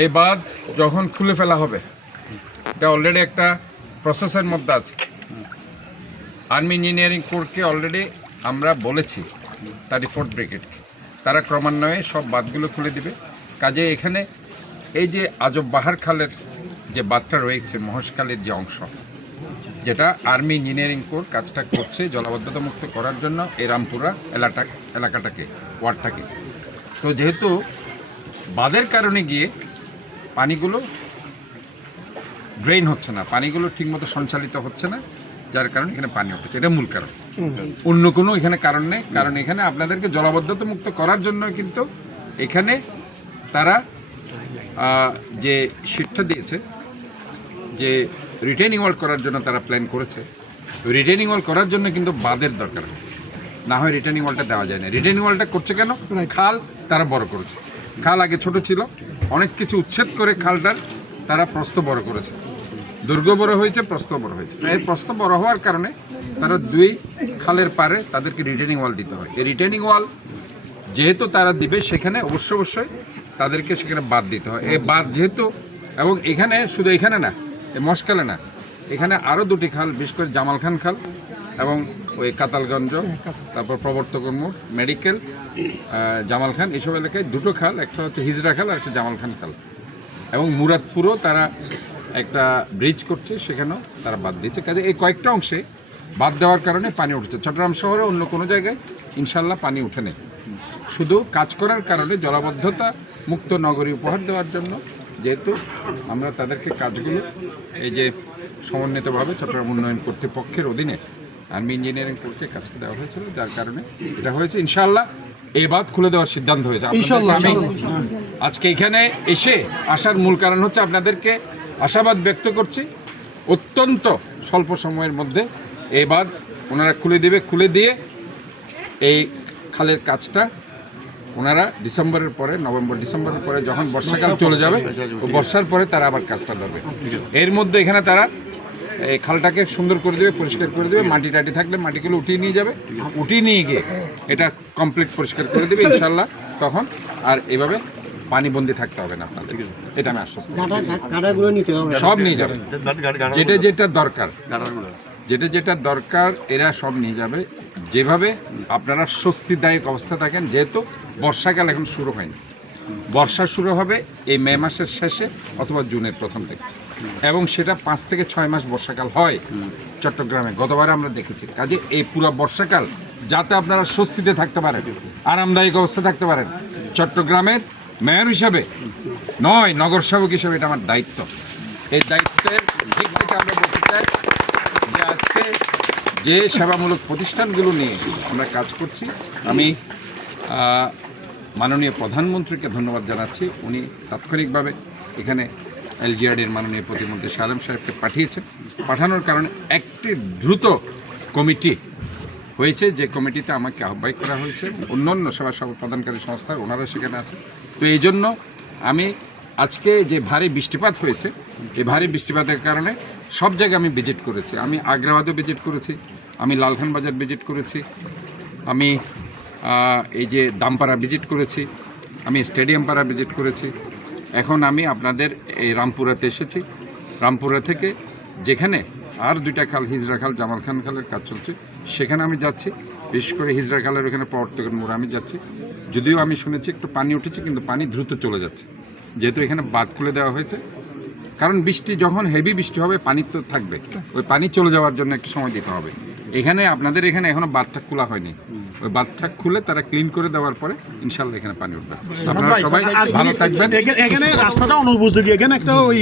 এই বাঁধ যখন খুলে ফেলা হবে, এটা অলরেডি একটা প্রসেসের মধ্যে আছে। আর্মি ইঞ্জিনিয়ারিং কোরকে অলরেডি আমরা বলেছি 34th ব্রিগেড, তারা ক্রমান্বয়ে সব বাঁধগুলো খুলে দিবে। কাজে এখানে এই যে আজব বাহার খালের যে বাঁধটা রয়েছে, মহেশখালের যে অংশ, যেটা আর্মি ইঞ্জিনিয়ারিং কোর কাজটা করছে জলাবদ্ধতা মুক্ত করার জন্য এই রামপুরা এলাকাটাকে, ওয়ার্ডটাকে। তো যেহেতু বাঁধের কারণে গিয়ে পানিগুলো ড্রেন হচ্ছে না, পানিগুলো ঠিকমতো সঞ্চালিত হচ্ছে না, যার কারণে এখানে পানি উঠছে, এটা মূল কারণ। অন্য কোনো এখানে কারণ নেই। কারণ এখানে আপনাদেরকে জলাবদ্ধতা মুক্ত করার জন্য কিন্তু এখানে তারা যে শিটটা দিয়েছে, যে রিটেনিং ওয়াল করার জন্য তারা প্ল্যান করেছে, রিটেনিং ওয়াল করার জন্য কিন্তু বাঁধের দরকার, না হয় রিটেনিং ওয়ালটা দেওয়া যায় না। রিটেনিং ওয়ালটা করছে কেন? খাল তারা বড় করেছে। খাল আগে ছোট ছিল, অনেক কিছু উচ্ছেদ করে খালটার তারা প্রস্থ বড় করেছে, দৈর্ঘ্য বড় হয়েছে, প্রস্থ বড় হয়েছে। এই প্রস্থ বড় হওয়ার কারণে তারা দুই খালের পারে তাদেরকে রিটেনিং ওয়াল দিতে হয়। এই রিটেনিং ওয়াল যেহেতু তারা দিবে, সেখানে অবশ্যই তাদেরকে সেখানে বাঁধ দিতে হয়। এই বাঁধ যেহেতু, এবং এখানে শুধু এখানে না, এই মহেশখালে না, এখানে আরও দুটি খাল, বিশেষ করে জামাল খান খাল এবং ওই কাতালগঞ্জ, তারপর প্রবর্তক মোড়, মেডিকেল, জামাল খান, এইসব এলাকায় দুটো খাল, একটা হচ্ছে হিজরা খাল আর একটা জামাল খান খাল। এবং মুরাদপুরও তারা একটা ব্রিজ করছে, সেখানেও তারা বাদ দিচ্ছে। কাজে এই কয়েকটা অংশে বাদ দেওয়ার কারণে পানি উঠছে। চট্টগ্রাম শহরে অন্য কোনো জায়গায় ইনশাল্লাহ পানি উঠে নেই। শুধু কাজ করার কারণে জলাবদ্ধতা মুক্ত নগরী উপহার দেওয়ার জন্য, যেহেতু আমরা তাদেরকে কাজগুলো এই যে সমন্বিতভাবে চট্টগ্রাম উন্নয়ন কর্তৃপক্ষের অধীনে আর্মি ইঞ্জিনিয়ারিং কোর্টকে কাজটা দেওয়া হয়েছিল, যার কারণে এটা হয়েছে। ইনশাআল্লাহ এই বাঁধ খুলে দেওয়ার সিদ্ধান্ত হয়েছে। আমি আজকে এখানে আসার মূল কারণ হচ্ছে আপনাদেরকে আশাবাদ ব্যক্ত করছি, অত্যন্ত স্বল্প সময়ের মধ্যে এই বাঁধ ওনারা খুলে দেবে। খুলে দিয়ে এই খালের কাজটা ওনারা ডিসেম্বরের পরে, নভেম্বর ডিসেম্বরের পরে যখন বর্ষাকাল চলে যাবে, বর্ষার পরে তারা আবার কাজটা ধরবে। এর মধ্যে এখানে তারা এই খালটাকে সুন্দর করে দেবে, পরিষ্কার করে দেবে। মাটি টাটি থাকলে মাটিগুলো উঠিয়ে নিয়ে যাবে, উঠিয়ে নিয়ে গিয়ে এটা কমপ্লিট পরিষ্কার করে দেবে ইনশাল্লাহ। তখন আর এভাবে পানিবন্দী থাকতে হবে না আপনাদের, এটা আমি আশ্বস্ত। সব নিয়ে যাবে, যেটা যেটা দরকার এরা সব নিয়ে যাবে, যেভাবে আপনারা স্বস্তিদায়ক অবস্থা থাকেন। যেহেতু বর্ষাকাল এখন শুরু হয়নি, বর্ষা শুরু হবে এই মে মাসের শেষে অথবা জুনের প্রথম থেকে, এবং সেটা 5 থেকে 6 মাস বর্ষাকাল হয় চট্টগ্রামে, গতবারে আমরা দেখেছি। কাজে এই পুরো বর্ষাকাল যাতে আপনারা স্বস্তিতে থাকতে পারেন, আরামদায়ক অবস্থা থাকতে পারেন, চট্টগ্রামের মেয়র হিসাবে নয়, নগর সেবক হিসেবে এটা আমার দায়িত্ব। এই দায়িত্বের দিক থেকে আমরা বলতে চাই যে আজকে যে সেবামূলক প্রতিষ্ঠানগুলো নিয়ে আমরা কাজ করছি, আমি মাননীয় প্রধানমন্ত্রীকে ধন্যবাদ জানাচ্ছি। উনি তাৎক্ষণিকভাবে এখানে এলজিআরডির মাননীয় প্রতিমন্ত্রী সালেম সাহেবকে পাঠিয়েছেন। পাঠানোর কারণে একটি দ্রুত কমিটি হয়েছে, যে কমিটিতে আমাকে আহ্বায়ক করা হয়েছে। অন্যান্য সেবা প্রদানকারী সংস্থার ওনারা সেখানে আছে। তো এই জন্য আমি আজকে যে ভারী বৃষ্টিপাত হয়েছে, এই ভারী বৃষ্টিপাতের কারণে সব জায়গায় আমি ভিজিট করেছি। আমি আগ্রাবাদও ভিজিট করেছি, আমি লালখান বাজার ভিজিট করেছি, আমি এই যে দামপাড়া ভিজিট করেছি, আমি স্টেডিয়াম পাড়া ভিজিট করেছি। এখন আমি আপনাদের এই রামপুরাতে এসেছি। রামপুরা থেকে যেখানে আর 2টা খাল, হিজরা খাল, জামাল খান খালের কাজ চলছে, সেখানে আমি যাচ্ছি। বিশেষ করে হিজরা খালের ওখানে প্রবর্তক মোড় আমি যাচ্ছি। যদিও আমি শুনেছি একটু পানি উঠেছে, কিন্তু পানি দ্রুত চলে যাচ্ছে, যেহেতু এখানে বাঁধ খুলে দেওয়া হয়েছে। কারণ বৃষ্টি যখন হেভি বৃষ্টি হবে, পানি তো থাকবে, ওই পানি চলে যাওয়ার জন্য একটু সময় দিতে হবে। এখানে আপনাদের এখানে এখনো বাঁধটা খোলা হয়নি, ওই বাঁধটা খুলে তারা ক্লিন করে দেওয়ার পরে ইনশাল্লাহ এখানে পানি উঠবে। আপনারা সবাই ভালো থাকবেন। এখানে রাস্তাটা অনুপযোগী, এখানে একটা ওই